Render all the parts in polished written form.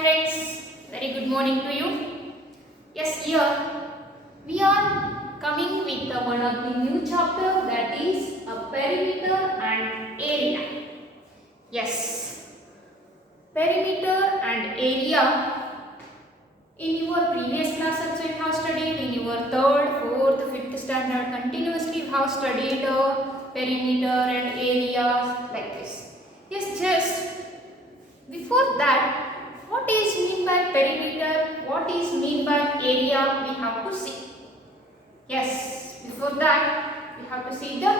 friends, very good morning to you. Yes, here we are coming with one of the new chapter, that is a perimeter and area. Yes, perimeter and area. In your previous class also you have studied, in your 3rd, 4th, 5th standard continuously you have studied perimeter and areas like this. Yes, just before that, what is mean by perimeter, what is mean by area, we have to see. Yes, before that we have to see the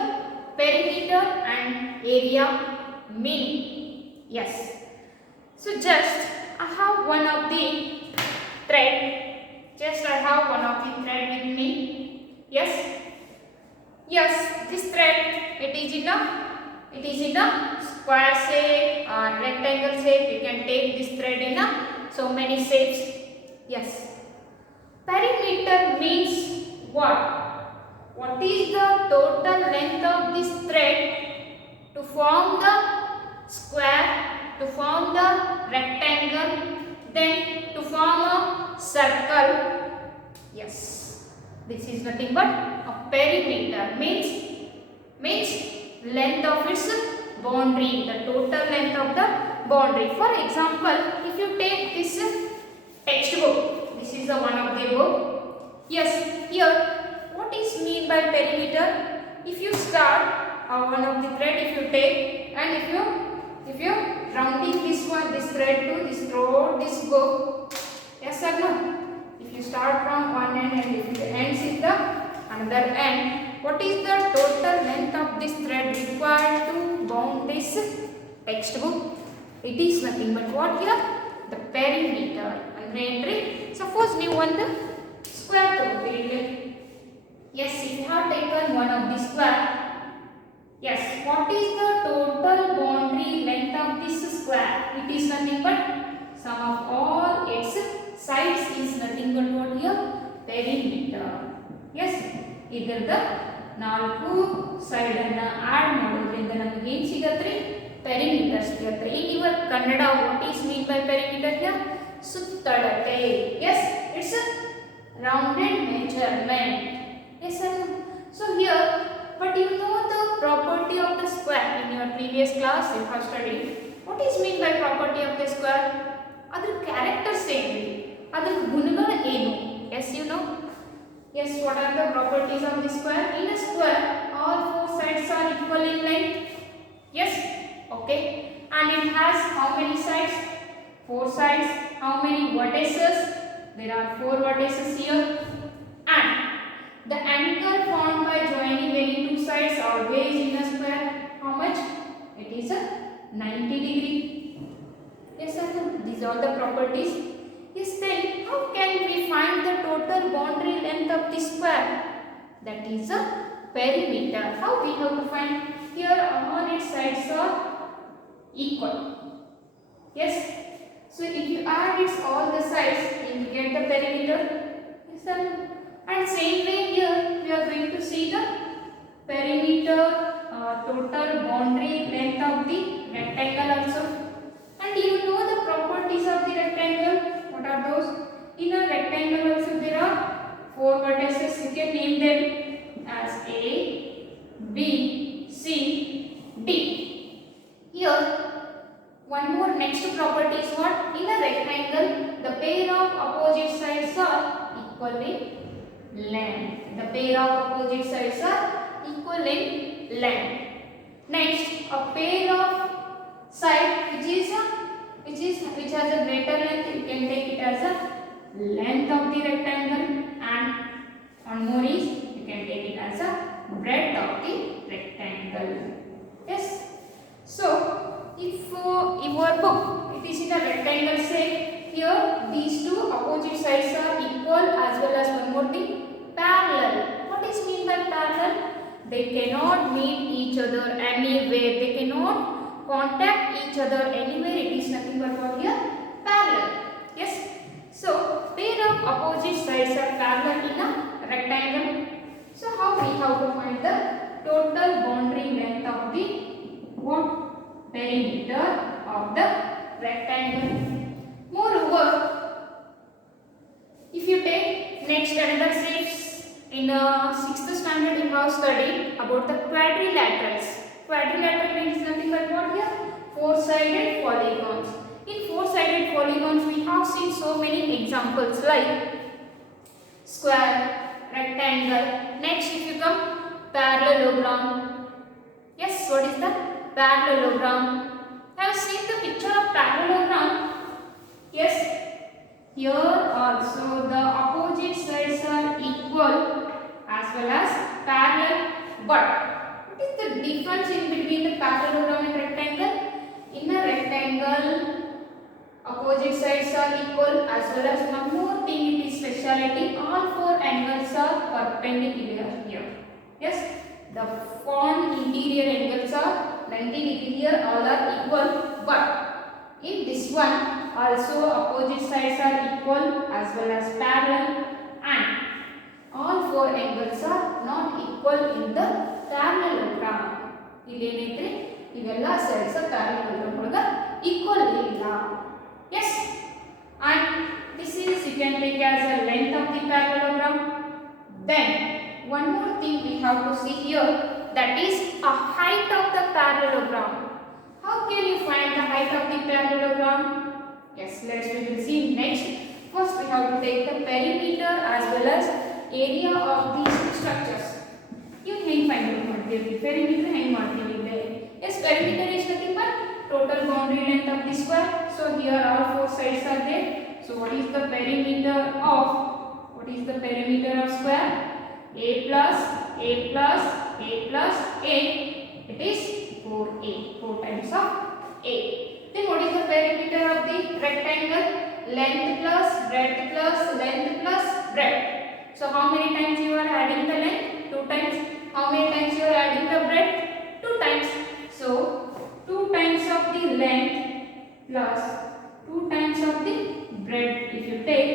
perimeter and area meaning. Yes, so just I have one of the thread, I have one of the thread with me. Yes, this thread, it is in a square shape or rectangle shape. You can take this thread in a so many shapes. Yes, perimeter means what? What is the total length of this thread to form the square, to form the rectangle, then to form a circle? Yes, this is nothing but a perimeter. Means length of its boundary, the total length of the boundary. For example, if you take this textbook, this is the one of the book. Yes, here what is mean by perimeter? If you start one of the thread, if you take and if you rounding this one, this thread to this throughout this book, yes or no? If you start from one end and if it ends in the another end, what is the total length of this thread required to bound this textbook? It is nothing but what here? The perimeter. Andre, suppose ನೀವು ಒಂದು square ತಗೊಳ್ತೀರಿ. Yes, if you have taken one of the square, yes, what is the total boundary length of this square? It is nothing but sum of all its sides is nothing but what here? Perimeter. Yes, ಇದರದ ನಾಲ್ಕು side ಅನ್ನು add ಮಾಡೋದ್ರಿಂದ ನಮಗೆ ಏನು ಸಿಗುತ್ತೆ? perimeter ಸಿಗುತ್ತೆ. In your Kannada, what is mean by perimeter here? ಸುತ್ತಳತೆ. Yes, it's a rounded measurement. Yes sir. So here, but you know the property of the square in your previous class you have studied. What is mean by property of the square? ಅದರ characters ಏನು? ಅದರ ಗುಣಗಳು ಏನು? Yes, you know. Yes, what are the properties of the square? In a square, all four sides are equal in length. Yes, okay. And it has how many sides? Four sides. How many vertices? There are four vertices here. And the angle formed by joining any two sides always in a square, how much? It is a 90 degree. Yes, sir. These are the properties. Yes, then how can we find the total boundary length of the square? That is a perimeter. How we have to find? Here all its sides are equal. Yes. So if you add its all the sides, you will get the perimeter. Yes, sir. And same way here we are going to see the perimeter total boundary length of the rectangle also. And you know the properties of the rectangle. What are those? In a rectangle also there are four vertices. You can name them as A, B, C, D. Here one more next property is what? In a rectangle the pair of opposite sides are equal in length. The pair of opposite sides are equal in length. Next, a pair of side which has a greater length, you can take it as a length of the rectangle, and one more is you can take it as a breadth of the rectangle. Yes. So if in your book it is in a rectangle shape, here these two opposite sides are equal as well as one more thing, parallel. What is mean by parallel? They cannot meet each other anywhere. They cannot contact each other anywhere. It is nothing but what here? Parallel. Yes. So pair of opposite sides are parallel in a rectangle. So how we have to find the total boundary length of the what? Perimeter of the rectangle. Moreover, if you take next another shapes in 6th standard, you have studied about the quadrilaterals. Quadrilateral means nothing but what here? Four-sided polygons. In four-sided polygons, we have seen so many examples like square, rectangle. Next, if you come parallelogram. Yes, what is the parallelogram? Have you seen the picture of parallelogram? Yes. Here also the opposite sides are equal as well as parallel. But what is the difference in between the parallelogram and rectangle? In a rectangle, opposite sides are equal as well as one more thing, it is speciality. All four angles are perpendicular here. Yes, the four interior angles are 90 degree here. All are equal. But in this one, also opposite sides are equal as well as parallel, and all four angles are not equal in the parallelogram. ಇಲ್ಲೇನೈತ್ರಿ ಇವೆಲ್ಲ sides parallelogram ಒಳಗ equal ಇಲ್ಲ. Yes, and this is you can take as a length of the parallelogram. Then one more thing we have to see here, that is a height of the parallelogram. How can you find the height of the parallelogram? Yes, we will see next. First we have to take the perimeter as well as area of these structures. You can find out the perimeter and marking there. Yes, perimeter is nothing but total boundary length of the square. So here all four sides are there. So what is the perimeter of square? A plus A plus A plus A. It is 4A, 4 times of A. Then what is the perimeter of the rectangle? Length plus breadth plus length plus breadth. So how many times you are adding the length? 2 times. How many times you are adding the breadth? 2 times. So 2 times of the length plus 2 times of the breadth if you take,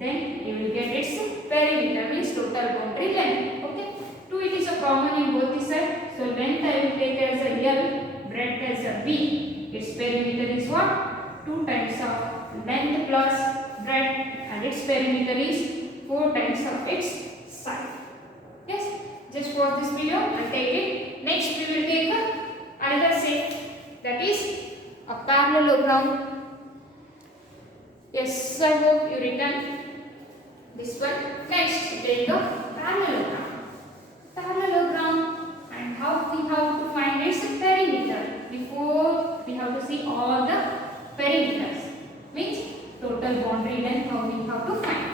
then you will get its perimeter, means total boundary length. Okay. 2 it is a common in both the sides. So length I will take as a L, breadth as a B. Its perimeter is what? 2 times of length plus breadth, and its perimeter is 4 times of its side. Yes, just for this video I take it. Next we will take another shape, that is a parallelogram. Yes, I hope you written this one. Next we take a parallelogram. Parallelogram, and how we have to find its perimeter. Before we have to see all the perimeters, means total boundary length, how we have to find.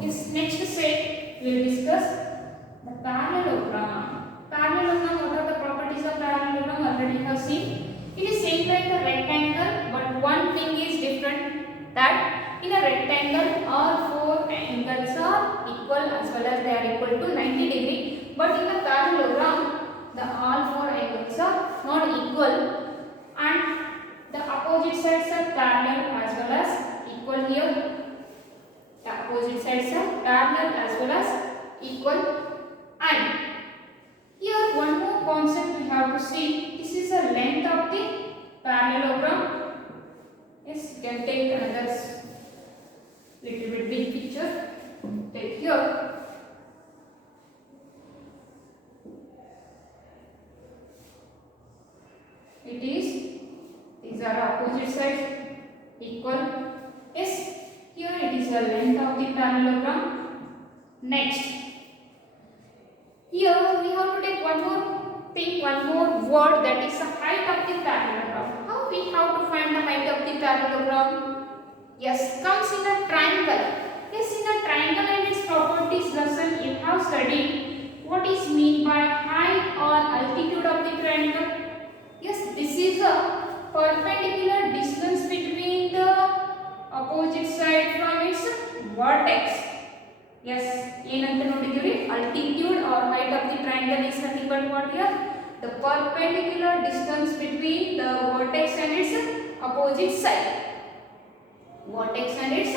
Yes, next shape we will discuss the parallelogram. Parallelogram, what are the properties of parallelogram? Already you have seen. It is same like a rectangle, but one thing is different, that in a rectangle all four angles are equal as well as they are equal to 90 degree. But in a parallelogram, the all four angles are not equal, and the opposite sides are parallel as well as equal here. The opposite sides are parallel as well as equal. And here one more concept we have to see. This is the length of the parallelogram. Yes, you can take another little bit big picture. Take here. It is, these are opposite sides equal. Yes, here it is the length of the parallelogram. Next, here we have to take one more thing, one more word, that is the height of the parallelogram. How we have to find the height of the parallelogram? Yes, comes in a triangle. Yes, in a triangle and its properties lesson you have studied what is mean by height or altitude of the triangle. Yes, this is a perpendicular distance between the opposite side from its vertex. Yes, ಏನಂತ ನೋಡಿದ್ದೀವಿ, altitude or height of the triangle is nothing but what here? The perpendicular distance between the vertex and its opposite side. Vertex and its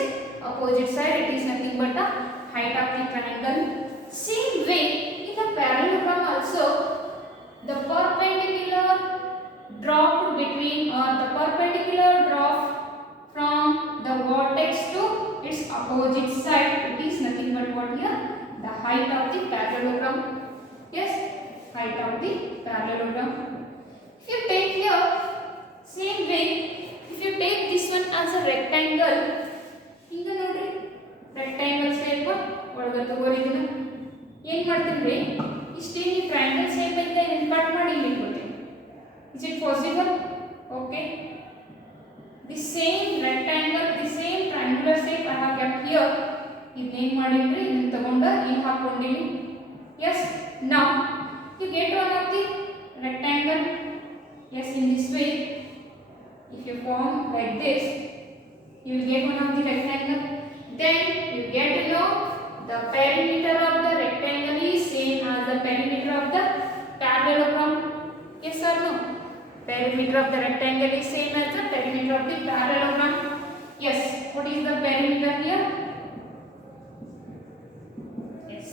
opposite side, it is nothing but the height of the triangle. Same way, in the parallelogram also, the perpendicular drop between the perpendicular drop from vertex to its opposite side, it is nothing but what here? The height of the parallelogram. Yes, height of the parallelogram. If you take here, same way, if you take this one as a rectangle, ಈಗ ನೋಡ್ರಿ rectangle shape ಒಳಗೆ ತಗೋರಿದಿನ ಏನು ಮಾಡ್ತೀನಿ ಇಷ್ಟೇನು triangle shape ಐತೆ ಇದನ್ನ cut ಮಾಡಿ ಇಲ್ಲಿ ಇಟ್ಕೊತೀನಿ. Is it possible? Okay. The same rectangle, the same triangular shape I have kept here. ಇದನ್ನ ಮಾಡಿದ್ರೆ ಇದನ್ನ ತಗೊಂಡು ಇಲ್ಲಿ ಹಾಕೊಂಡಿನಿ. Yes. Now you get one of the rectangle. Yes, in this way, if you form like this, you will get one of the rectangle. Then you get to know the perimeter of the rectangle is same as the perimeter of the parallelogram. Yes or no? Perimeter of the rectangle is same as the perimeter of the parallelogram. Yes. What is the perimeter here? Yes.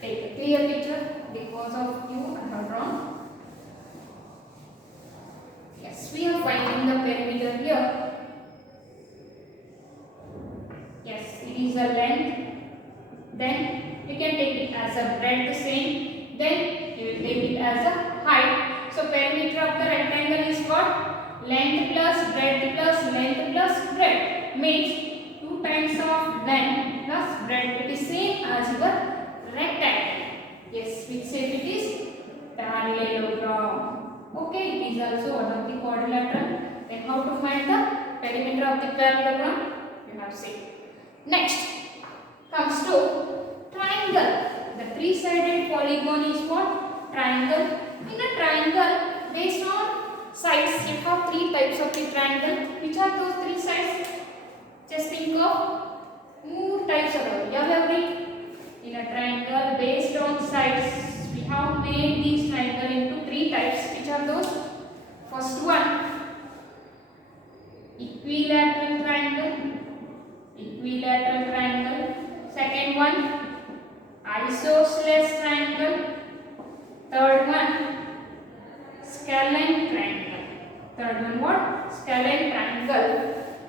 Take a clear picture because of you I have drawn. Yes, we are finding the perimeter here. Yes, it is a length. Then you can take it as a breadth same. Then you will take it as a height. So perimeter of the rectangle is what? Length plus breadth plus length plus breadth means 2 times of length plus breadth. It is same as your rectangle. Yes, which shape it is? Parallelogram. Okay, it is also one of the quadrilateral. Then how to find the perimeter of the parallelogram? You have seen. Next comes to triangle. The three-sided polygon is what? Triangle. In a triangle, based on sides, you have three types of the triangle. Which are those three sides? Just think of more types of them. In a triangle, based on sides, we have made these triangle into three types. Which are those? First one, equilateral triangle. Equilateral triangle. Second one, isosceles triangle. Third one, scalene triangle. Third one what? Scalene triangle.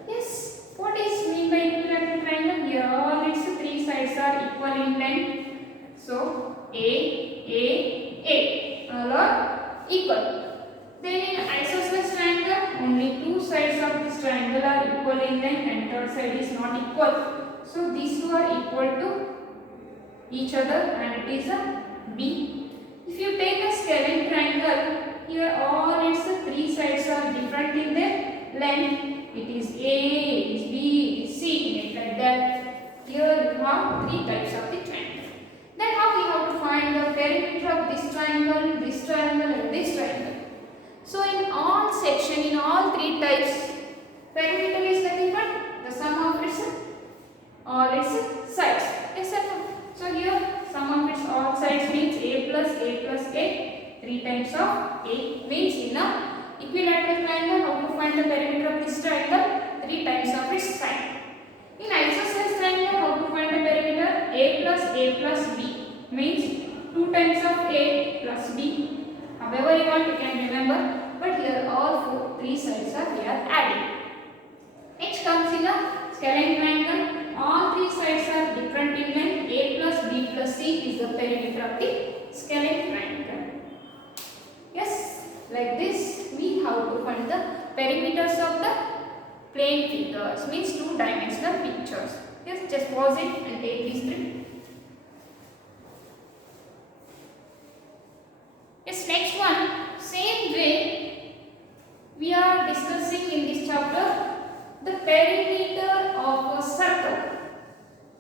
Yes. What is mean by equilateral triangle? Here all its three sides are equal in length. So A, all are equal. Then in isosceles triangle, only two sides of this triangle are equal in length and third side is not equal. So these two are equal to each other and it is a B. If you take a scalene triangle, here all its three sides are different in their length. It is A, it is B, it is C, like that. Here you have three types of the triangle. Then how we have to find the perimeter of this triangle and this triangle. So in all section, in all three types, perimeter is nothing but the sum of its all its sides. Yes or no? So here sum of its all sides means A plus A plus A. 3 times of A means in a equilateral triangle, how to find the perimeter of this triangle? 3 times of its side. In isosceles triangle, how to find the perimeter? A plus B means 2 times of A plus B. However you want, you can remember, but here all three sides are we are adding. Next comes in a scalene triangle. All three sides are different in length. A plus B plus C is the perimeter of the scalene triangle. Yes, like this we have to find the perimeters of the plane figures, means two-dimensional pictures. Yes, just pause it and take these three. Yes, next one, same way we are discussing in this chapter the perimeter of a circle.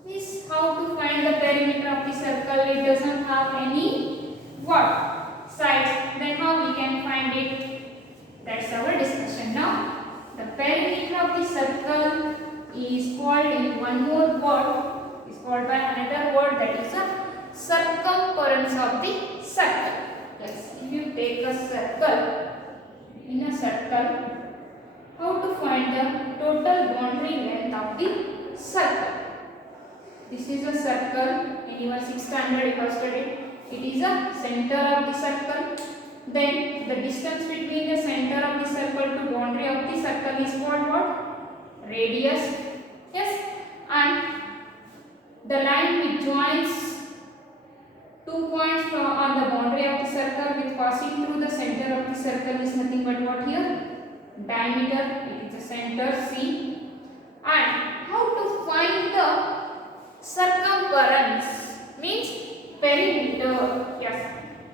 Is how to find the perimeter of the circle. It doesn't have any what? Sides. Then how we can find it? That's our discussion now. The perimeter of the circle is called in one more word. Is called by another word, that is a circumference of the circle. Yes. If you take a circle, in a circle, how to find the total boundary length of the circle? This is a circle. In your 6th standard you have studied. It is a center of the circle. Then the distance between the center of the circle to boundary of the circle is called what? Radius. and the line which joins 2 points on the boundary of the circle with passing through the center of the circle is nothing but what here? Diameter. It is the center C. And how to find the circumference means perimeter. Yes,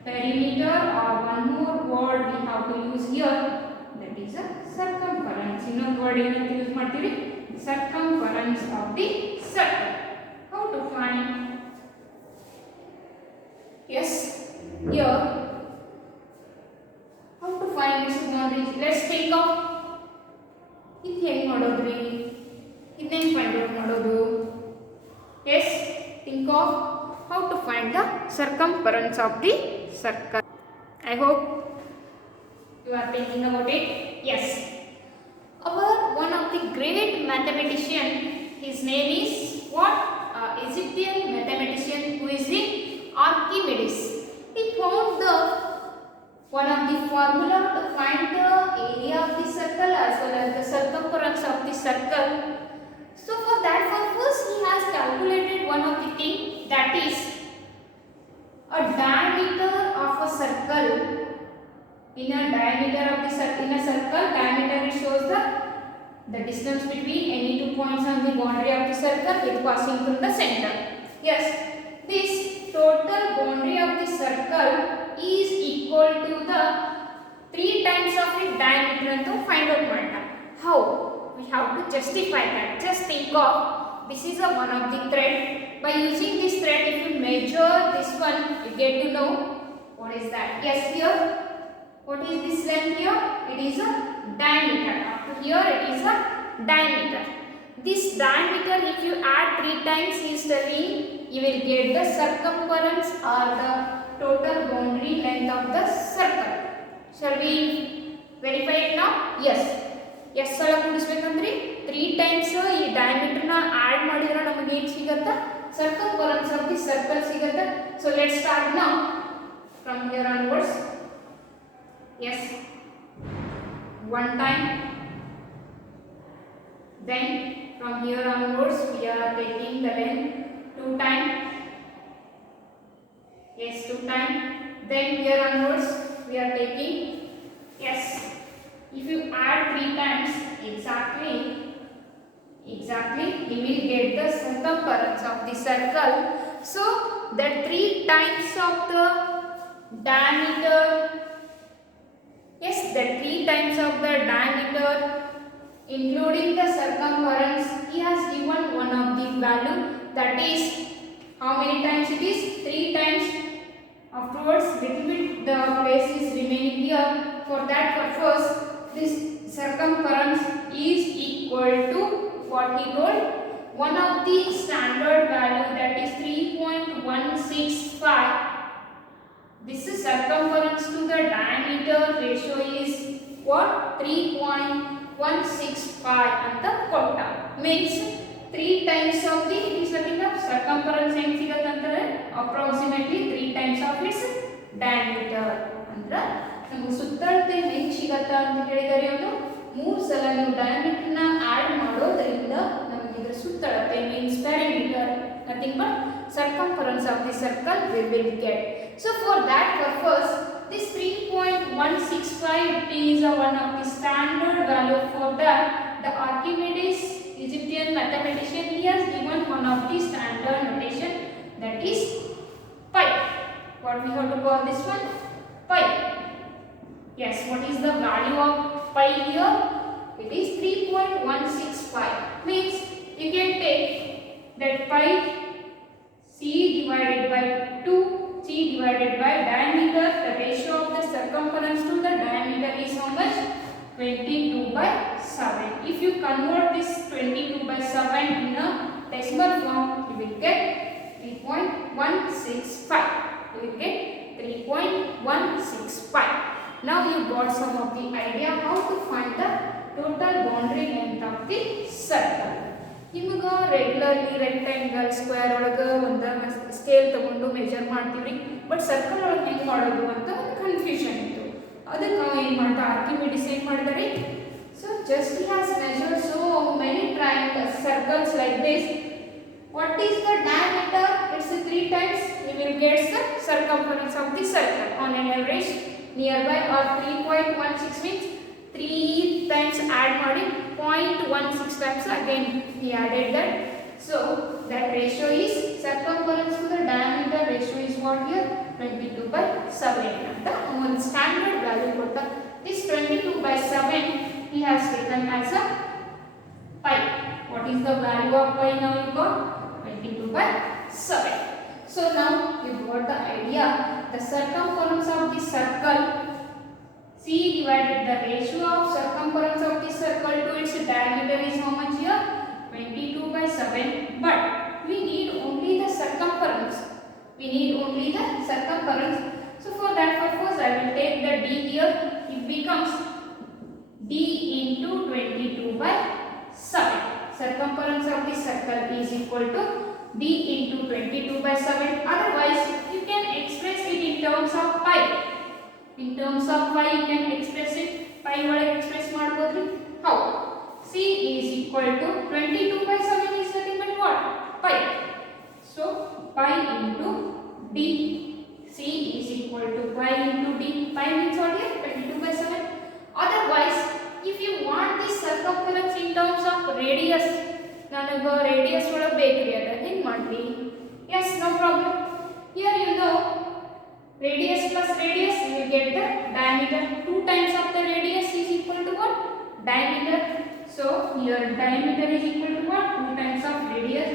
perimeter, or one more word we have to use here, that is a circumference. Innೊಂದು word ಏನಂತ use ಮಾಡ್ತೀವಿ? Circumference of the circle. How to find? Yes, here how to find this boundary? Let's think of ಇದು ಹೆಂಗ್ ಮಾಡೋದ್ರಿ? ಇದನ್ನ ಹೆಂಗ್ find out ಮಾಡೋದು? Yes, think of how to find the circumference of the circle. I hope you are thinking about it. Yes, our one of the great mathematician, his name is what? Egyptian mathematician who is the Archimedes. He found the one of the formula to find the area of the circle as well as the circumference of the circle. So for that purpose he has calculated one of the thing, that is a diameter of a circle. In a diameter of the circle, in a circle, diameter it shows the distance between any 2 points on the boundary of the circle with passing through the center. Yes, this total boundary of the circle is equal to the 3 times of the diameter and to find out matter. How? We have to justify that. Just think of, this is a one of the thread. By using this thread, if you measure this one, you get to know what is that. Yes, here, what is this length here? It is a diameter. After here, it is a diameter. This diameter, if you add 3 times, he is telling you will get the circumference or the total boundary length of the circle. Shall we verify it now? Yes. ಎಷ್ಟು ಸಲ ಕೂಡಿಸಬೇಕಂದ್ರೆ 3 times ಈ diameter ನ add ಮಾಡಿದ್ರೆ ನಮಗೆ ಏನು ಸಿಗುತ್ತೆ? Circumference of the circle ಸಿಗುತ್ತೆ. So let's start now from here onwards. Yes, 1 time, then from here onwards we are taking the length 2 time. Yes, 2 time, then here onwards we are taking, yes, if you add 3 times exactly you will get the circumference of the circle. So that 3 times of the diameter, yes, that 3 times of the diameter including the circumference, he has given one of the value, that is how many times it is? 3 times. Afterwards little bit the place is remaining here. For that purpose this circumference is equal to what he told, one of the standard value, that is 3.165. This is circumference to the diameter ratio is what? 3.165 ಅಂತ ಕೊಟ್ಟ. Means 3 times of the, it is nothing but circumference ಹೆಂಗ್ ಸಿಗುತ್ತೆ ಅಂತಂದ್ರೆ approximately 3 times of its diameter. ಅಂದ್ರೆ ನಮಗೆ ಸುತ್ತಳತೆ ಹೆಂಗ್ ಸಿಗತ್ತಾ ಅಂತ ಹೇಳಿದರೆ ಅವನು 3 ಸಲ ನೀವು ಡಯಾಮೀಟರ್ ನ ಆಡ್ ಮಾಡೋದ್ರಿಂದ ನಮಗೆ ಇದರ ಸುತ್ತಳತೆ means perimeter, nothing but circumference of the circle we will get. So for that purpose this 3.165 is one of the standard value. For that the Archimedes, Egyptian mathematician, he has given one of the standard notation, that is pi. What we have to call this one? Pi. Yes, what is the value of pi here? It is 3.165. Means you can take that pi c divided by 2, c divided by diameter. The ratio of the circumference to the diameter is how much? 22/7. If you convert this 22/7 in a decimal form, you will get 3.165. You will get 3.165. Now you got some of the idea how to find the total boundary length of the circle. ನಿಮಗೆ regularly rectangle square ಒಳಗೆ ಒಂದು scale ತಗೊಂಡು measure ಮಾಡ್ತೀವಿ, but circle ಒಳಗೆ ಹೆಂಗೆ ಮಾಡೋದು ಅಂತ ಒಂದು ಕನ್ಫ್ಯೂಷನ್ ಇತ್ತು. ಅದಕ್ಕೆ ನಾವು ಏನು ಮಾಡ್ತಾ ಆರ್ಕಿಮಿಡೀಸ್ ಏನು ಮಾಡಿದ್ದಾರೆ? So just he has measured so many triangles, circles like this, What is the diameter? It's 3 times. You will get the circumference of the circle on an average nearby, or 3.16 means 3 times add ಮಾಡಿ 0.16 times again we added that. So that ratio is circumference to the diameter ratio is what here 22/7 ಅಂತ ಒಂದು standard value ಕೊಡ್ತಾ. This 22/7 he has taken as a pi. What is the value of pi now? You got 22/7. So now you got the idea. The circumference of the circle, c divided the ratio of circumference of the circle to its diameter is how much here? 22/7. But we need only the circumference. We need only the circumference. So for that purpose I will take the d here. It becomes d into 22/7. Circumference of the circle is equal to d into 22/7. Otherwise you can express it in terms of pi. In terms of pi you can express it. Pi ಒಳಗೆ express ಮಾಡಬಹುದು. How? C is equal to 22/7 is nothing but what? Pi. So pi into d. C is equal to pi into d. Pi means what here? 22/7. Otherwise, if you want this circumference in terms of radius, ನನಗೆ radius ಒಳಗೆ ಬೇಕ್ರಿ ಅದ ಹೆಂಗ್ ಮಾಡ್ಲಿ? Yes, no problem. Here you know radius plus radius you will get the diameter. 2 times of the radius is equal to what? Diameter. So here diameter is equal to what? 2 times of radius.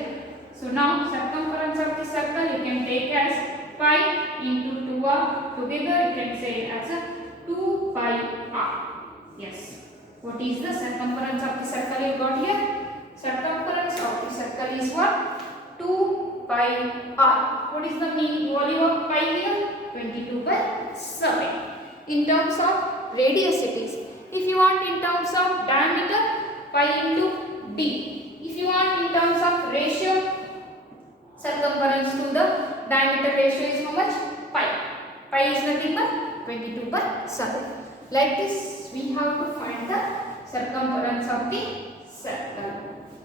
So now circumference of the circle you can take as pi into 2r. Together you can say as a 2 pi r. Yes. What is the circumference of the circle you got here? Circumference of the circle is what? 2 pi r. What is the mean value of pi here? 22/7. In terms of radius it is. If you want in terms of diameter, pi into d. If you want in terms of ratio, circumference to the diameter ratio is how much? Pi. Pi is nothing but 22/7. Like this we have to find the circumference of the circle.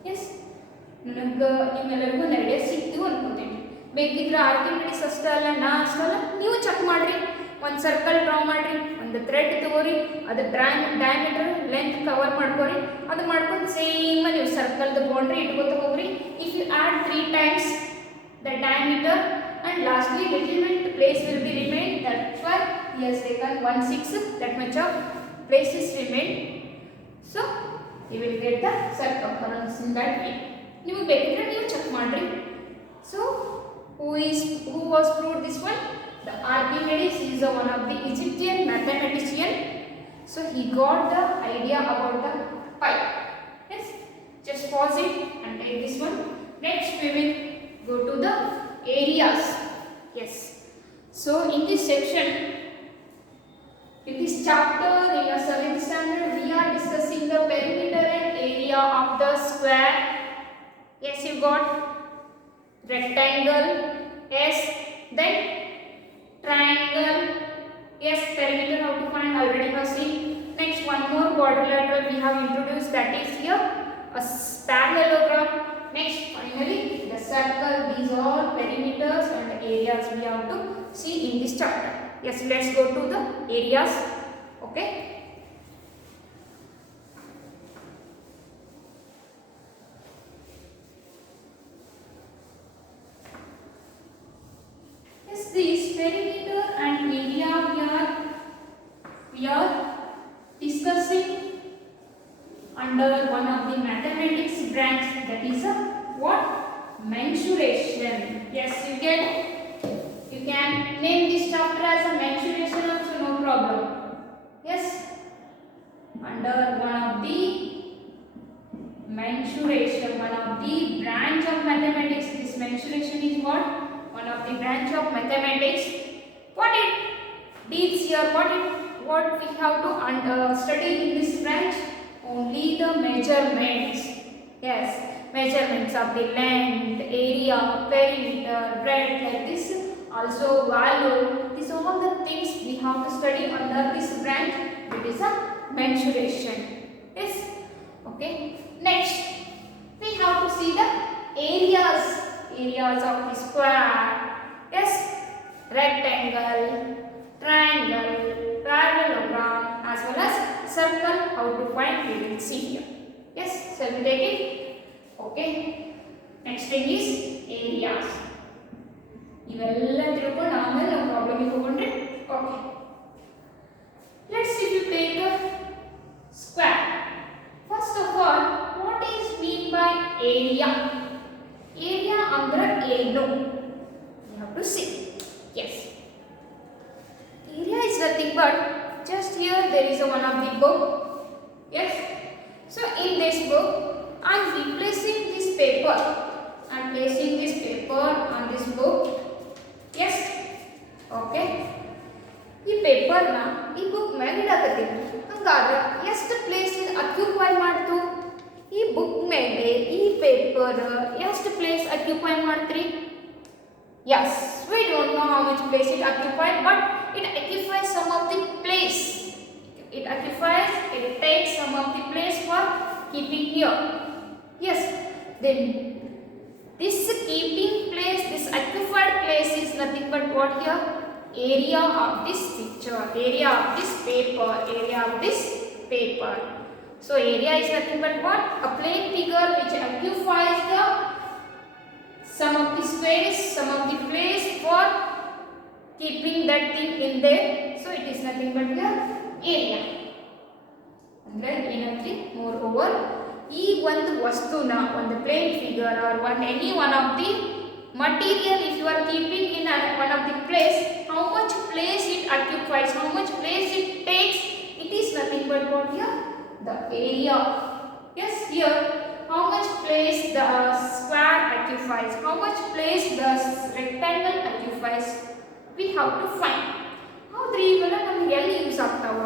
Yes. ನಿಮ್ಮೆಲ್ಲರಿಗೂ idea ಸಿಕ್ತು ಅನ್ಕೋತೀನಿ. ಬೇಕಿದ್ರೆ Archimedes ಅಷ್ಟೇ ಅಲ್ಲ, ನಾ ಅಷ್ಟೇ ಅಲ್ಲ, ನೀವು ಚೆಕ್ ಮಾಡಿರಿ. ಒಂದು ಸರ್ಕಲ್ ಡ್ರಾ ಮಾಡಿರಿ, ಒಂದು ಥ್ರೆಡ್ ತಗೋರಿ, ಅದು ಡಯಾಮೀಟರ್ ಲೆಂತ್ ಕವರ್ ಮಾಡ್ಕೊರಿ. ಅದು ಮಾಡ್ಕೊಂಡು ಸೇಮ್ ನೀವು ಸರ್ಕಲ್ದು ಬೌಂಡ್ರಿ ಇಟ್ಕೋತ ಹೋಗ್ರಿ. If you add 3 times the diameter and lastly little bit place will be remained. That's why he has taken 1/6, that much of place is remained. So you will get the circumference in that way. ನೀವು ಬೇಕಿದ್ರೆ ನೀವು check ಮಾಡ್ರಿ. So who was proved this one? The Archimedes is one of the Egyptian mathematician. So he got the idea about the pi. Yes, just pause it and take this one. Next we will go to the areas. Yes, so in this section, in this chapter in your 7th standard, we are discussing the perimeter and area of the square. Yes, you got rectangle. Yes, then triangle. Yes, perimeter how to find already have seen. Next, one more quadrilateral we have introduced, that is here a parallelogram. Next, finally the circle. These are perimeters and areas we have to see in this chapter. Yes, let's go to the areas. Okay. Yes, this perimeter and area we are discussing under one of the mathematics branch, that is a what? Mensuration. Yes, you can name this chapter as a mensuration also, no problem. Yes, under one of the mensuration, one of the branch of mathematics, this mensuration is what? One of the branch of mathematics. What it deals here, what we have to study in this branch? Only the measurements. Yes, measurements of the length, area, perimeter, breadth, like this. Also value. These are all the things we have to study under this branch. It is a mensuration. Yes. Okay. Next, we have to see the areas areas of the square, yes, rectangle, triangle, parallelogram as well as circle. How to find, we will see here. Yes, shall we take it? Okay. Next thing is areas. ಇವೆಲ್ಲ ತಿಳ್ಕೊಂಡು ಆಮೇಲೆ ನಾವು problem ತಗೊಂಡ್ರೆ okay. Let's see if you take a square. First of all, what is mean by area? Area ಅಂದ್ರೆ ಏನು? You have to see. Yes. Area is nothing but just here there is a one of the book. Yes. So in this book, I am replacing this paper. I am placing this paper on this book. Yes. Okay. ಈ paper ನ ಈ book ಮೇಲೆ ಇಡಕತ್ತೀನಿ. ಹಂಗಾದ್ರೆ ಎಷ್ಟು place occupy ಮಾಡ್ತು? ಈ book ಮೇಲೆ ಈ ಪೇಪರ್ ಎಷ್ಟು ಪ್ಲೇಸ್ ಅಕ್ಯುಪೈ ಮಾಡ್ತ್ರಿ? Yes, we don't know how much place it occupies, but it occupies some of the place. It occupies, it takes some of the place for keeping here. Yes, then this keeping place, this occupied place is nothing but what here? Area of this picture, area of this paper, area of this paper. So area is nothing but what? A plane figure which occupies the some of the space, some of the place for keeping that thing in there. So it is nothing but the area. ಅಂದ್ರೆ ಏನಂದ್ರೆ moreover ಈ ಒಂದು ವಸ್ತುನ ಒಂದು plane figure or any one of the material if you are keeping in one of the place, how much place it occupies, how much place it takes, it is nothing but what here? The area. Yes, here how much place the square occupies, how much place the rectangle occupies, we have to find. How three ಇವೆಲ್ಲ ನಮಗೆ ಎಲ್ಲಿ use ಆಗ್ತಾವ?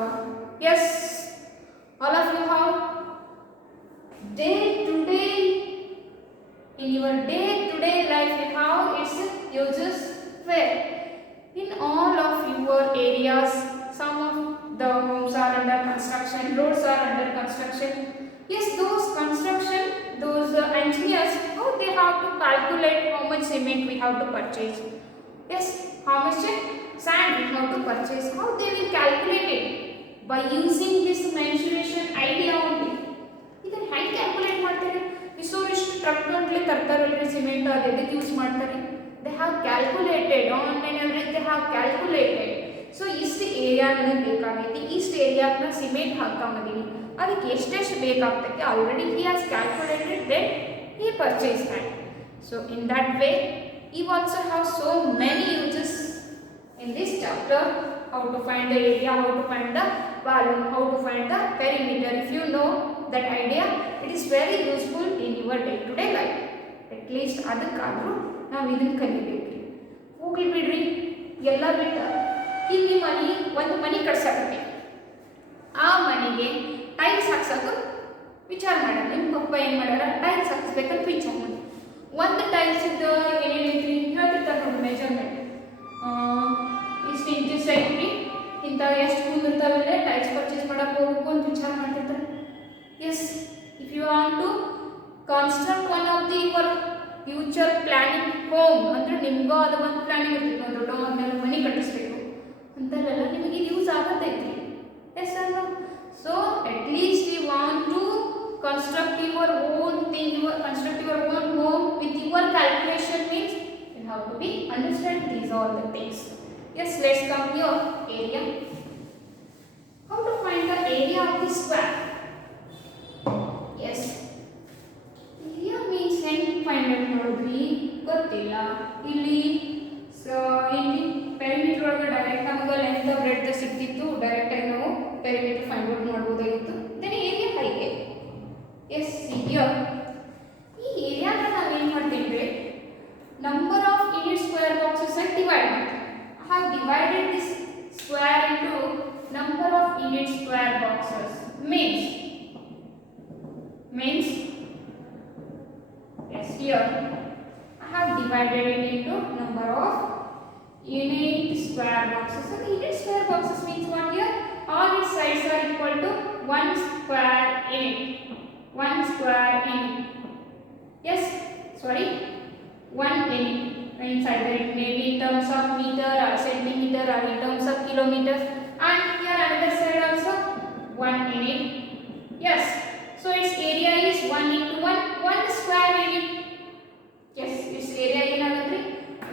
Yes, all of you have day to day in your day to day life how its uses where in all of your areas. Some of the homes are under construction, roads are under construction. Yes, those construction, those engineers, how they have to calculate how much cement we have to purchase. Yes, how much sand we have to purchase. How they will calculate it? By using this mensuration idea only. ಇದನ್ನ ಹೇಗೆ calculate ಮಾಡ್ತಾರೆ? ಇಷ್ಟು truck ಗಂಟ್ಲೆ ತರ್ತಾರಲ್ರಿ cement, ಅದು ಎದಕ್ಕೆ use ಮಾಡ್ತಾರೆ? They have calculated on on average, they have calculated. So ಇಷ್ಟು area ನನಗೆ ಬೇಕಾಗೈತಿ, ಇಷ್ಟು ಏರಿಯಾಕ್ಕೆ ನಾನು ಸಿಮೆಂಟ್ ಹಾಕ್ಕೊಂಬಂದೀನಿ, ಅದಕ್ಕೆ ಎಷ್ಟೆಷ್ಟು ಬೇಕಾಗ್ತೈತಿ already he has calculated, then he purchase that. So in that way you also have so many uses in this chapter. How to find the area, how to find the volume, how to find the perimeter. If you know that idea, it is very useful in your day to day life. At least ಅದಕ್ಕಾದರೂ ನಾವು ಇದನ್ನು ಕಲಿಬೇಕ್ರಿ. ಹೋಗ್ಲಿ ಬಿಡ್ರಿ ಎಲ್ಲ ಬಿಟ್ಟು ಇಲ್ಲಿ ಒಂದು ಮನೆ ಕಟ್ಸಕತ್ತಿ, ಆ ಮನೆಗೆ ಟೈಲ್ಸ್ ಹಾಕ್ಸೋದು ವಿಚಾರ ಮಾಡೋಣ. ನಿಮ್ಮ ಪಪ್ಪ ಏನು ಮಾಡ್ಯಾರ, ಟೈಲ್ಸ್ ಹಾಕಿಸ್ಬೇಕಂತ ವಿಚಾರ ಮಾಡಿ. ಒಂದು ಟೈಲ್ಸಿದ್ದು ಏನೇನೈತ್ರಿ ಹೇಳ್ತಿರ್ತಾರೆ ನೋಡಿ, ಮೆಜರ್ಮೆಂಟ್ ಇಷ್ಟು ಇಂಚಸ್ ಐತ್ರಿ, ಇಂಥ ಎಷ್ಟು ಕುಂದಿರ್ತಾವೆಲ್ಲ ಟೈಲ್ಸ್ ಪರ್ಚೇಸ್ ಮಾಡಕ್ಕೆ ಹೋಗ್ಬೇಕು ಅಂತ ವಿಚಾರ ಮಾಡ್ತಿರ್ತಾರೆ. Yes, if you want to construct one of the your future planning home ಅಂದರೆ ನಿಮ್ಗೂ ಅದು ಒಂದು ಪ್ಲಾನಿಂಗ್ ಇರ್ತೈತೆ, ಒಂದು ದೊಡ್ಡ ಆದ್ಮೇಲೆ ಮನೆ ಕಟ್ಟಿಸ್ಬೇಕು ಅಂತೆಲ್ಲ ನಿಮಗೆ ಯೂಸ್ ಆಗತ್ತೈತ್ರಿ. Yes sir, so at least you want to construct your own thing, construct your own home with your calculation means you have to be understand these all the things. Yes, let's come here area. How to find the area of the square? Yes, area means ಹೆಂಗೆ find out ಮಾಡೋದ್ರಿ ಗೊತ್ತಿಲ್ಲ. ಇಲ್ಲಿ ಇಲ್ಲಿ perimeter ಒಳಗೆ direct ನಮಗೆ length breadth ಸಿಕ್ತಿತ್ತು, ಡೈರೆಕ್ಟಾಗಿ ನಾವು ಪೆರಿಮೀಟರ್ ಫೈಂಡ್ ಔಟ್ ಮಾಡ್ಬೋದಾಗಿತ್ತು. ದೆನ್ ಏರಿಯಾ ಹೈಗೆ. ಎಸ್, here ಈ ಏರಿಯಾನ ನಾವು ಏನು ಮಾಡ್ತೀವಿ, number of unit square boxes ಆಗಿ ಡಿವೈಡ್ ಮಾಡ್ತೀವಿ. I have divided this square into number of unit square boxes. Means yes, here I have divided it into number of unit square boxes. So unit square boxes means what here? All its sides are equal to 1 square unit. 1 square unit. Yes, sorry, one unit means either it may be in terms of meter or centimeter or in terms of kilometers, and here another side also 1 unit. Yes, so its area is 1 into 1 square unit. Yes, its area ಏನಾಗುತ್ತೆ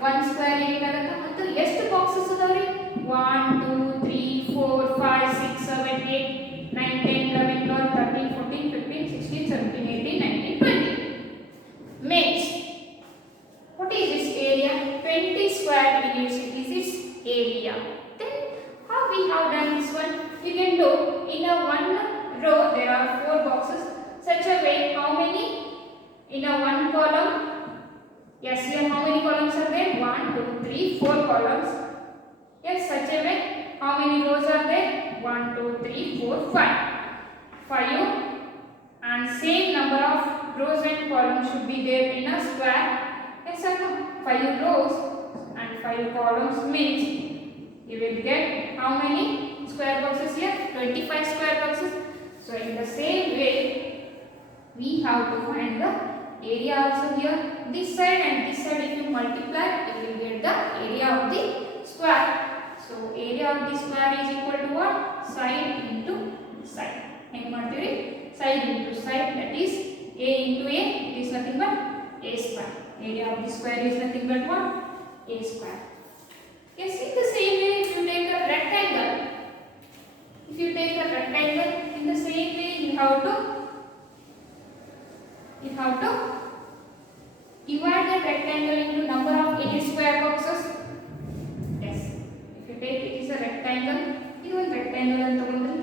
1 square unit ಆಗುತ್ತೆ. ಮತ್ತು ಎಷ್ಟು boxes ಅದಾವ್ರಿ 1 2 3 4 5 6 7 8 9 10 11 12 13 14 15 16 17 18 19 20 means what is its area? 20 square units it is its area. Then how we have done this one? You can do in a one row there are 4 boxes, such a way how many in a one column. Yes, here how many columns are there? 1 2 3 4 columns. Yes, such a way how many rows are there? 1 2 3 4 5 and same number of rows and columns should be there in a square. Yes or no? 5 rows and 5 columns means you will get how many square boxes here? 25 square boxes. So in the same way we have to find the area also here. This side and this side if you multiply you will get the area of the square. So area of the square is equal to what? Side into side. And ಮಾಡ್ತೀವಿ side into side, that is a into a is nothing but a square. Area of the square is nothing but what? A square. Yes, in the same way if you take a rectangle, if you take a rectangle in the same way you have to divide the rectangle into number of any square boxes. Yes, if you take it is a rectangle, ಇದು ಒಂದು rectangle ಅಂತ ತಗೊಂಡ್ರೆ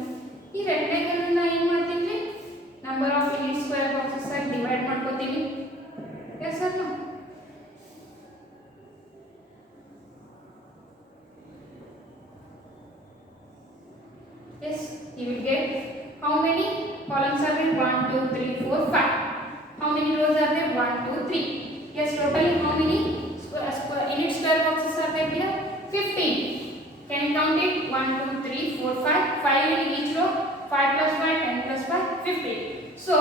ಈ rectangle ಅನ್ನು ಏನು ಮಾಡ್ತೀವಿ number of any square boxes ಆಗಿ divide ಮಾಡ್ಕೊತೀವಿ. Yes or no? Yes, you will get how many columns are there? 1 2 3 4 5. How many rows are there? 1 2 3. Yes, totally how many unit square boxes are there here? 15. Can you count it? 1 2 3 4 5. 5 in each row. 5 plus 5 10 plus 5 15. So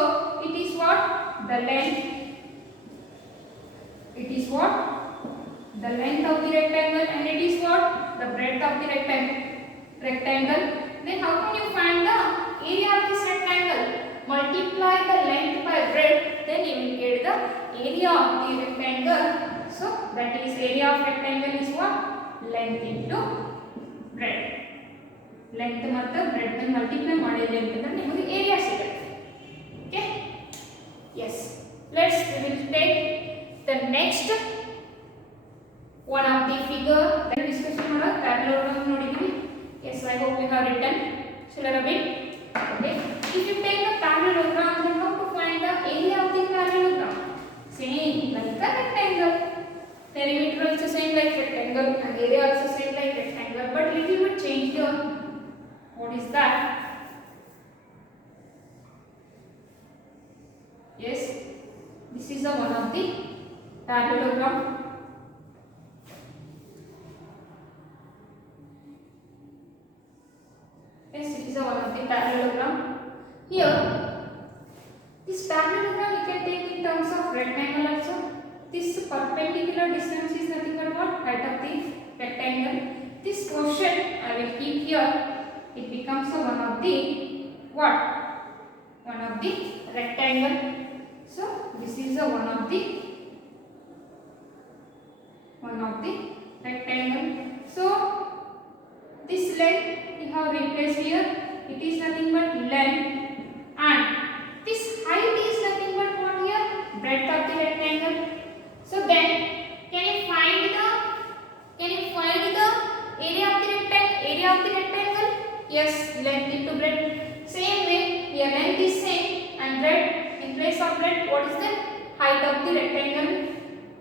it is what? The length. It is what? The length of the rectangle, and it is what? The breadth of the rectangle. Then how can you find the area of this rectangle? Multiply the length by breadth, then you will get the area of the rectangle. So that is area of rectangle is what? Length into breadth. Length ಮತ್ತು breadth ಅನ್ನು multiply ಮಾಡಿದ್ರೆ ಅಂತಂದ್ರೆ ನಿಮಗೆ area ಸಿಗುತ್ತೆ. Okay? Yes. We will take the next one of the figure that discussion ಮಾಡೋಣ. parallelogram ನೋಡಿದೀವಿ. Yes, I hope you have written. Shall I repeat? Okay. If you take the parallelogram, then how to find the area of the parallelogram? Same like the rectangle. Perimeter also same like rectangle, and area also same like rectangle, but little bit change here. What is that? Yes, this is the one of the parallelogram. Yes, it is one of the parallelogram. Here, this parallelogram you can take in terms of rectangle also. This perpendicular distance is nothing but what? Height of the rectangle. This portion I will keep here. It becomes one of the what? One of the rectangle. So this is one of the rectangle. So this length we have replaced here. It is nothing but length, and this height is nothing but what here? Breadth of the rectangle. So then can you find the area of the rectangle? Yes, length into breadth. Same way here length is same and breadth, in place of breadth what is the height of the rectangle?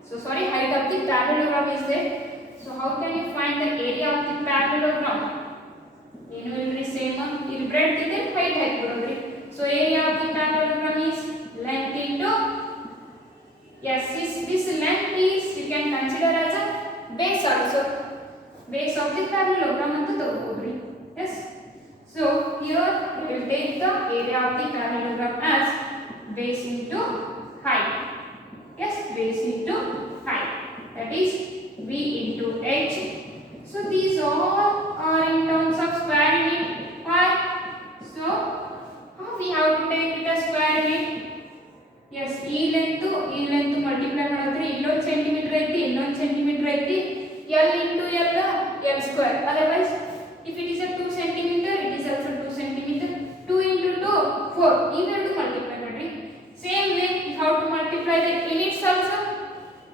So sorry, height of the parallelogram is there. So how can you find the area of the parallelogram? ಏನು ಇಲ್ರಿ same ಇಲ್ಲಿ breadth ಇದೆ height ಹಾಕಿಬಿಡೋದ್ರಿ. So area of the parallelogram is length into yes this length is you can consider as a base also, base of the parallelogram ಅಂತ ತಗೋಬೋದ್ರಿ. Yes, so here we will take the area of the parallelogram as base into height. Yes, base into height, that is b into h. So these all are in terms of square unit pi. So how we have to take it as square unit? Yes, e length multiply ಮಾಡಿದ್ರೆ ಇಲ್ಲೊಂದು centimetre ಐತಿ ಇನ್ನೊಂದು centimetre ಐತಿ l into l square. Otherwise if it is a 2 centimeter it is also 2 centimeter. 2 into 2 4. ಇವೆರಡು multiply ಮಾಡ್ರಿ. Same way you have to multiply the units also.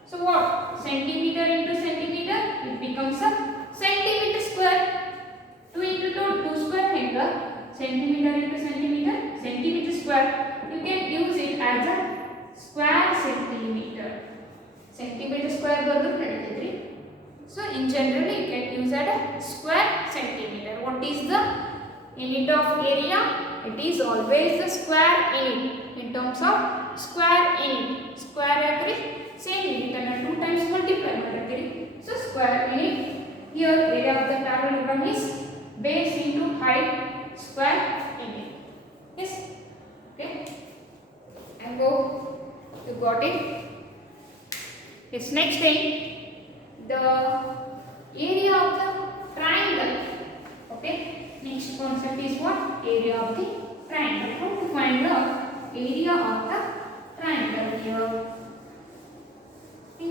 So what? Centimeter into centimeter, it becomes a centimeter square. 2 into 2 2 square and centimeter into centimeter, centimeter square. You can use it as a square centimeter. Centimeter square ಬರೆದ್ರು ನಡೆಯುತ್ತೆ. So in general you can use at a square centimeter. What is the unit of area? It is always the square unit. In terms of square unit, square agree same unit and 2 times multiply ಮಾಡ್ತೀರಿ. So square unit. Here area of the parallelogram is base into height square unit. Yes. Okay. And go. You got it. Yes. Next thing, the area of the triangle. Okay. Next concept is what? Area of the triangle. How to find the area of the triangle here?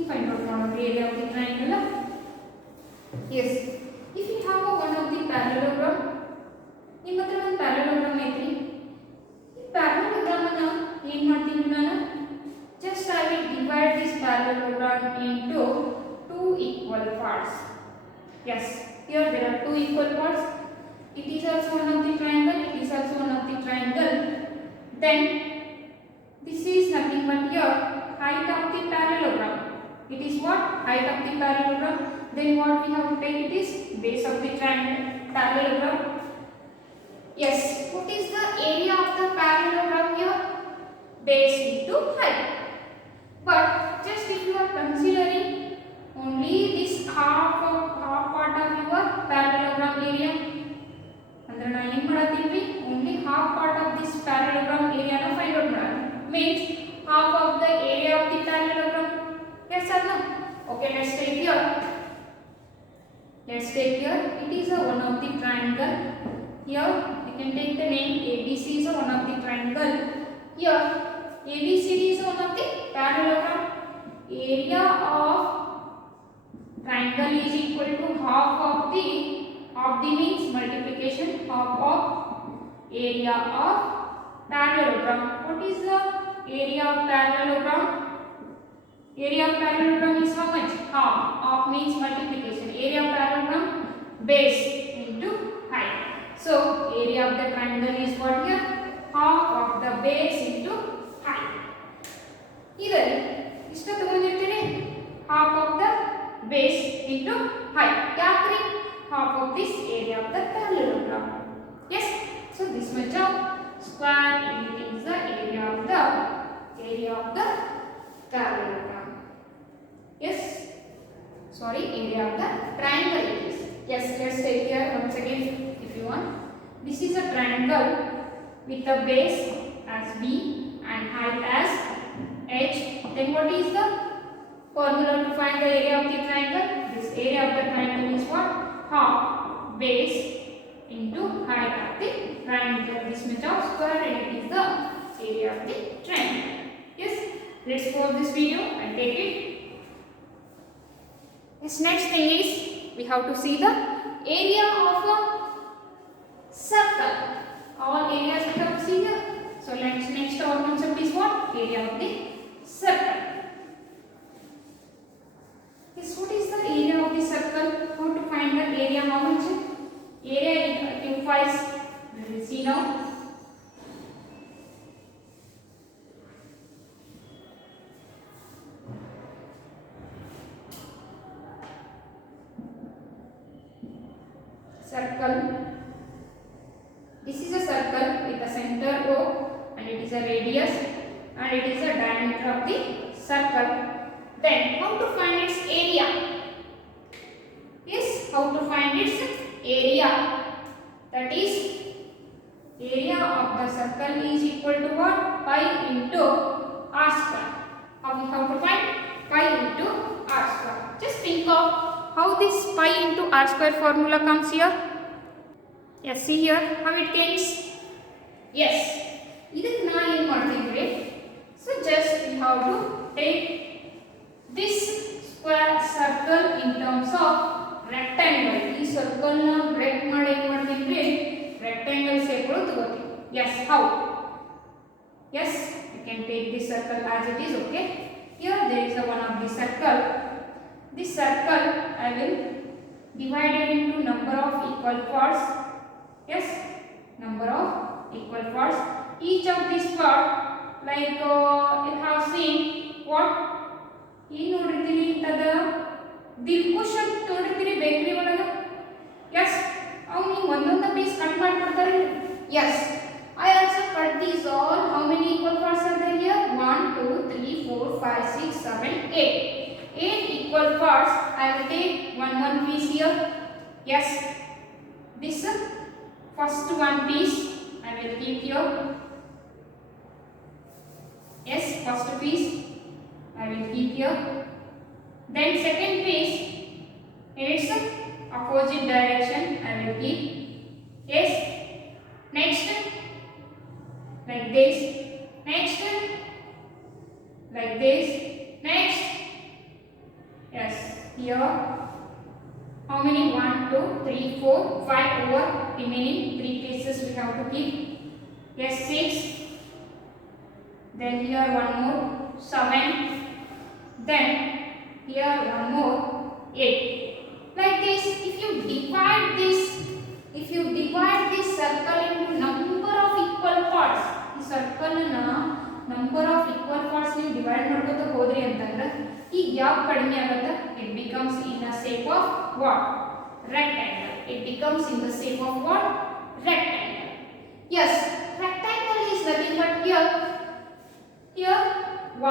Find out the area of the triangle. Yes. If you have one of the parallelogram, ನಿಮ್ಮ ಹತ್ರ ಒಂದು parallelogram ಐತ್ರಿ. ಈ parallelogram ಅನ್ನು ಏನು ಮಾಡ್ತೀನಿ ನಾನು? Just I will divide this parallelogram into 2 equal parts. Yes, here there are 2 equal parts. It is also one of the triangle. It is also one of the triangle. Then this is nothing but here height of the parallelogram. It is what? Height of the parallelogram. Then what we have to take? It is base of the triangle parallelogram. Yes, what is the area of the parallelogram here? Base into height. But just if you are considering only this half part of your parallelogram area, ಅಂದ್ರೆ ನಾನು ಏನು ಮಾಡತ್ತೀನಿ? Only half part of this parallelogram area na find out ಮಾಡೋಣ. Means half of the area of the parallelogram. Yes or no? Okay, let's take here. It is a one of the triangle. Here we can take the name ABC is a one of the triangle. Here ABCD is one of the parallelogram. Area of triangle is equal to half of the means multiplication half of area of parallelogram. What is the area of parallelogram? Area of parallelogram is how much? Half. Half means multiplication. Area of parallelogram base into height. So area of the triangle is what here? Half of the base into height. ಇದರಲ್ಲಿ ಇಷ್ಟ ತಗೊಂಡಿರ್ತೀರಿ half of the base into height. ಯಾಕ್ರಿ? Half of this area of the parallelogram. Yes. So this much of square unit is the area of the parallelogram. Yes. Sorry, area of the triangle it is. Yes. Let's take here once again if you want. This is a triangle with a base as b and height as h. Then what is the formula to find the area of the triangle? This area of the triangle is what? Half base into height of the triangle. This much of square and it is the area of the triangle. Yes. Let's pause this video and take it. This next thing is we have to see the area of a circle. All areas we have to see here. So next our concept is what? Area of the circle. Yes, what is the area of the circle? How to find the area? How much? Area implies. We will see now. Circle. This is a circle with a center O and it is a radius and it is a diameter of the circle. Then how to find its area? Yes, how to find its area? That is area of the circle is equal to what? Pi into r square. How we have to find? pi into r square. Just think of how this pi into r square formula comes here. Yes, see here how it comes. Yes, ಇದಕ್ಕೆ ನಾ ಏನು ಮಾಡ್ತೀನಿ. So just we have to take this square circle in terms of rectangle. ಈ circle ನ break ಮಾಡಿ ಏನು ಮಾಡ್ತೀನಿ, rectangle shape ಒಳಗೆ ತಗೋತೀನಿ. Yes, how? Yes, you can take this circle as it is. Okay, here there is a one of the circle. This circle I will divide it into number of equal parts. Yes, number of equal parts. Each of this part, like you have seen what ಏನು ನೋಡಿರ್ತೀರಿ ಅಂತದ ದಿಲ್ಖುಷ್ ಅಂತ ನೋಡಿರ್ತೀರಿ bakery ಒಳಗೆ. S, ಅವ್ನಿಗೆ ಒಂದೊಂದು piece cut ಮಾಡಿ ಕೊಡ್ತಾರೆ. Yes, I also cut these all. How many equal parts are there here? 1, 2, 3, 4, 5, 6, 7, 8. 8 equal parts. I will take one piece here. Yes, this first one piece I will keep here. Yes, first piece I will keep here. Then second piece in its opposite direction I will keep. Yes, next like this, next like this, next. Yes, here how many? 1, 2, 3, 4, 5 over remaining 3 pieces we have to keep. Yes, 6. Then here one more 7. Then here one more 8. Like this, if you divide this circle into number of equal parts, ಈ circle ನ number of equal parts ನೀವು divide ಮಾಡ್ಕೊತಾ ಹೋದ್ರಿ ಅಂತಂದ್ರೆ ಈಗ ಯಾವ ಕಡಿಮೆ ಆಗುತ್ತೆ, it becomes in the shape of what? Rectangle. It becomes in the shape of what? Rectangle. Yes, rectangle is nothing but here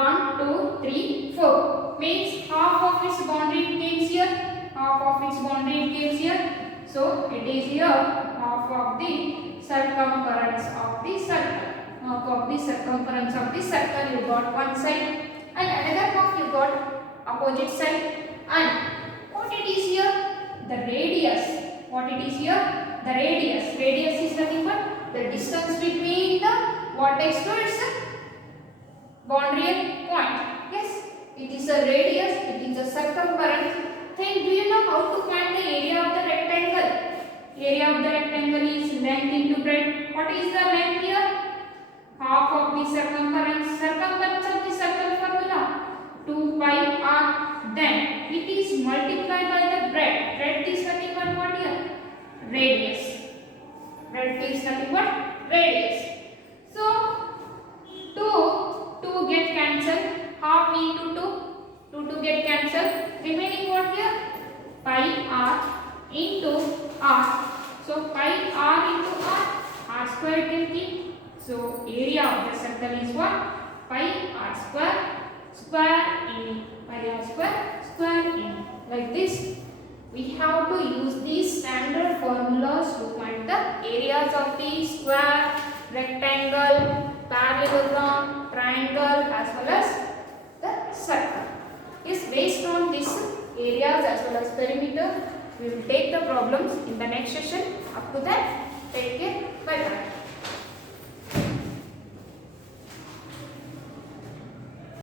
1, 2, 3, 4 means half of its boundary comes here, half of its boundary comes here. So it is here half of the circumference of the circle. Half of the circumference of the circle you got one side and another half you got opposite side. And what it is here? The radius. What it is here? The radius. Radius is nothing but the distance between the vertex to its boundary point. Yes, it is a radius, it is a circumference. Then do you know how to find the area of the rectangle? Area of the rectangle is length into breadth. What is the length here? Half of the circumference. Circumference of the circle formula 2 pi r. Then it is multiplied by the breadth. Breadth is nothing but what here? Radius. Breadth is nothing but radius. So 2 get cancelled. Half into 2 get cancelled. Remaining what here? Pi r into r. So pi r into r square can keep. So area of the circle is what? Pi r square in pi r square in. Like this, we have to use these standard formulas to find the areas of the square, rectangle, parallelogram, triangle as well as the circle. Is based on these areas as well as perimeter. We will take the problems in the next session. Up to that, take care. Bye bye.